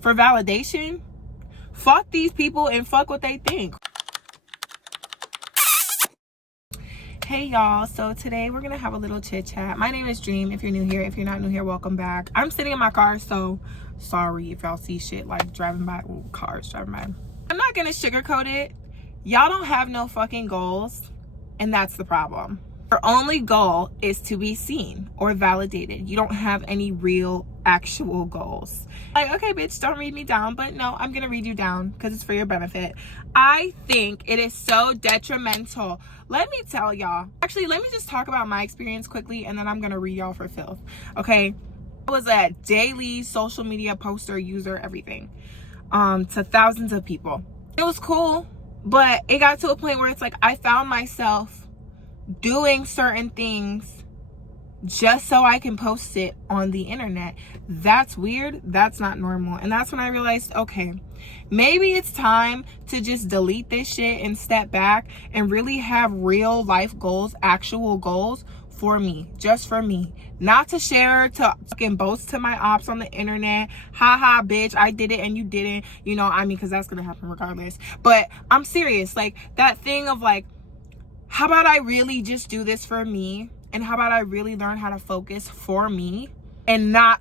for validation, fuck these people and fuck what they think. Hey y'all, so today we're gonna have a little chit chat. My name is Dream. If you're new here, if you're not new here, welcome back. I'm sitting in my car, so sorry if y'all see shit like driving by. Ooh, cars driving by. I'm not gonna sugarcoat it. Y'all don't have no fucking goals, and that's the problem. Your only goal is to be seen or validated. You don't have any real actual goals. Like, okay, bitch, don't read me down, but no, I'm gonna read you down because it's for your benefit. I think it is so detrimental. Let me tell y'all. Actually, let me just talk about my experience quickly, and then I'm gonna read y'all for filth. Okay, I was a daily social media poster, user, everything, to thousands of people. It was cool, but it got to a point where it's like I found myself doing certain things just so I can post it on the internet. That's weird. That's not normal. And that's when I realized, okay, maybe it's time to just delete this shit and step back and really have real life goals, actual goals for me, just for me, not to share, to fucking boast to my ops on the internet. Haha, bitch, I did it and you didn't, you know, I mean, because that's gonna happen regardless. But I'm serious, like that thing of like, how about I really just do this for me? And how about I really learn how to focus for me and not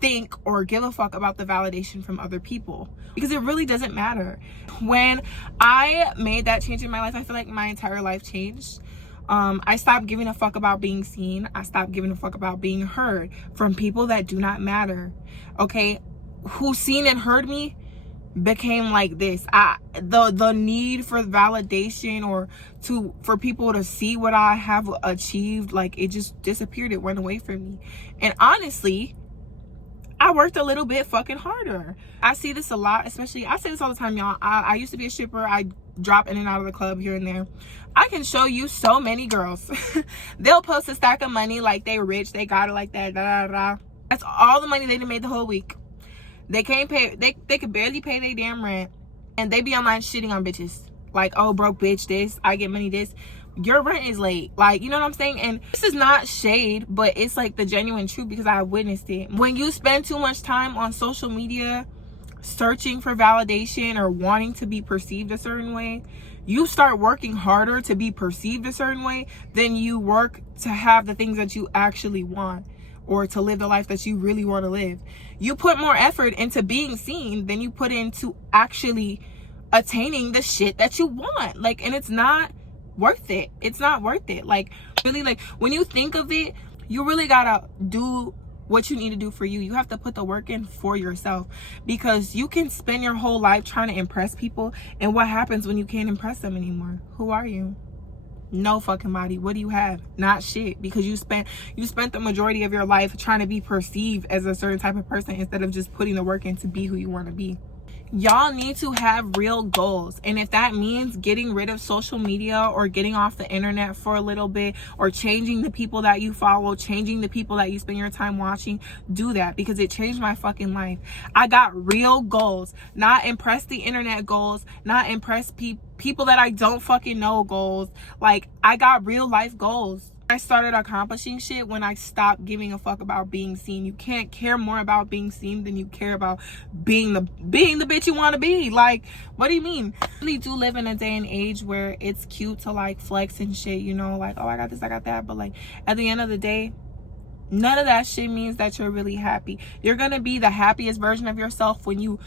think or give a fuck about the validation from other people? Because it really doesn't matter. When I made that change in my life, I feel like my entire life changed. I stopped giving a fuck about being seen. I stopped giving a fuck about being heard from people that do not matter. Okay? Who seen and heard me became like this. The need for validation or for people to see what I have achieved, like it just disappeared. It went away from me. And honestly, I worked a little bit fucking harder. I see this a lot, especially, I say this all the time, y'all. I used to be a shipper. I drop in and out of the club here and there. I can show you so many girls. They'll post a stack of money like they rich, they got it like that, da da da. That's all the money they done made the whole week. They can't pay, they could barely pay their damn rent, and they be online shitting on bitches. Like, oh, broke bitch this, I get money this. Your rent is late. Like, you know what I'm saying? And this is not shade, but it's like the genuine truth because I witnessed it. When you spend too much time on social media searching for validation or wanting to be perceived a certain way, you start working harder to be perceived a certain way than you work to have the things that you actually want, or to live the life that you really want to live. You put more effort into being seen than you put into actually attaining the shit that you want. Like, and it's not worth it. It's not worth it. Like, really, like, when you think of it, you really gotta do what you need to do for you. You have to put the work in for yourself, because you can spend your whole life trying to impress people, and what happens when you can't impress them anymore? Who are you? No fucking body. What do you have? Not shit, because you spent the majority of your life trying to be perceived as a certain type of person instead of just putting the work in to be who you want to be. Y'all need to have real goals, and if that means getting rid of social media or getting off the internet for a little bit, or changing the people that you follow, changing the people that you spend your time watching, do that, because it changed my fucking life. I got real goals, not impress the internet goals, not impress people that I don't fucking know goals. Like, I got real life goals. I started accomplishing shit when I stopped giving a fuck about being seen. You can't care more about being seen than you care about being the bitch you want to be. Like, what do you mean? I really do live in a day and age where it's cute to like flex and shit, you know, like, oh, I got this, I got that. But like, at the end of the day, none of that shit means that you're really happy. You're gonna be the happiest version of yourself when you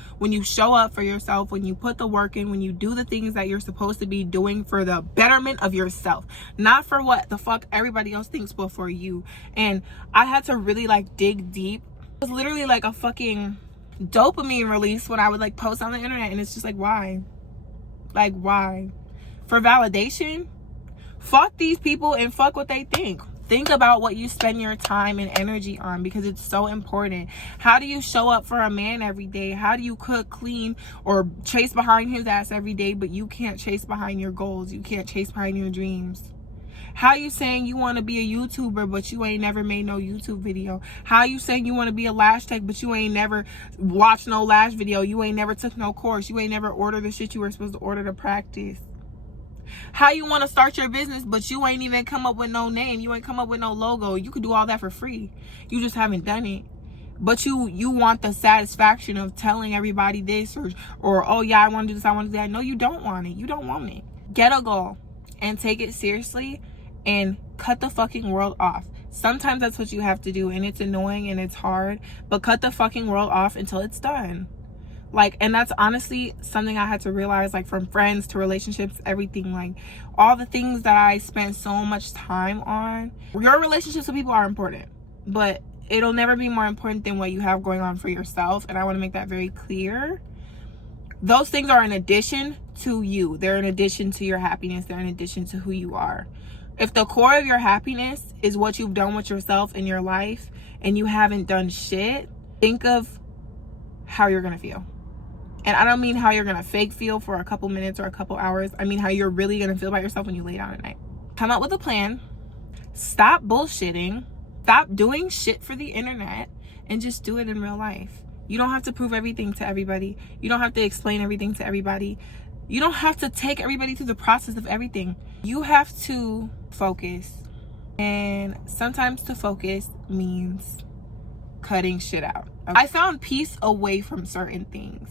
show up for yourself, when you put the work in, when you do the things that you're supposed to be doing for the betterment of yourself, not for what the fuck everybody else thinks, but for you. And I had to really like dig deep. It was literally like a fucking dopamine release when I would like post on the internet, and it's just like, why? Like, why? For validation? Fuck these people and fuck what they think. Think about what you spend your time and energy on, because it's so important. How do you show up for a man every day? How do you cook, clean, or chase behind his ass every day, but you can't chase behind your goals? You can't chase behind your dreams. How you saying you want to be a YouTuber, but you ain't never made no YouTube video? How you saying you want to be a lash tech, but you ain't never watched no lash video? You ain't never took no course. You ain't never ordered the shit you were supposed to order to practice. How you want to start your business, but you ain't even come up with no name. You ain't come up with no logo. You could do all that for free. You just haven't done it. but you want the satisfaction of telling everybody this, or oh yeah, I want to do this, I want to do that. No, you don't want it. You don't want it. Get a goal and take it seriously and cut the fucking world off. Sometimes that's what you have to do, and it's annoying and it's hard, but cut the fucking world off until it's done. Like, and that's honestly something I had to realize, like, from friends to relationships, everything, like all the things that I spent so much time on. Your relationships with people are important, but it'll never be more important than what you have going on for yourself. And I want to make that very clear. Those things are in addition to you. They're in addition to your happiness. They're in addition to who you are. If the core of your happiness is what you've done with yourself in your life and you haven't done shit, think of how you're going to feel. And I don't mean how you're going to fake feel for a couple minutes or a couple hours. I mean how you're really going to feel about yourself when you lay down at night. Come up with a plan. Stop bullshitting. Stop doing shit for the internet and just do it in real life. You don't have to prove everything to everybody. You don't have to explain everything to everybody. You don't have to take everybody through the process of everything. You have to focus. And sometimes to focus means cutting shit out. Okay? I found peace away from certain things.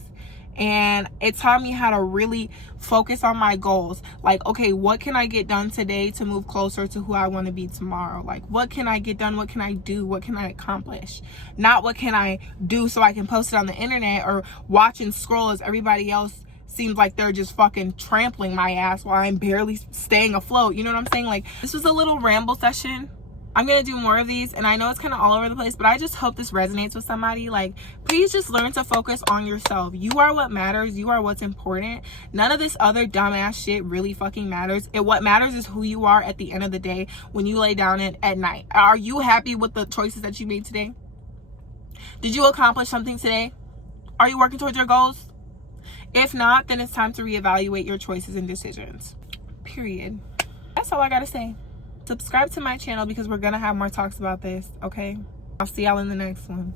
And it taught me how to really focus on my goals. Like, okay, what can I get done today to move closer to who I want to be tomorrow? Like, what can I get done? What can I do? What can I accomplish? Not what can I do so I can post it on the internet or watch and scroll as everybody else seems like they're just fucking trampling my ass while I'm barely staying afloat. You know what I'm saying? Like, this was a little ramble session. I'm gonna do more of these, and I know it's kind of all over the place, but I just hope this resonates with somebody. Like, please just learn to focus on yourself. You are what matters. You are what's important. None of this other dumbass shit really fucking matters. What matters is who you are at the end of the day when you lay down at night. Are you happy with the choices that you made today? Did you accomplish something today? Are you working towards your goals? If not, then it's time to reevaluate your choices and decisions. Period. That's all I gotta say. Subscribe to my channel because we're gonna have more talks about this, okay? I'll see y'all in the next one.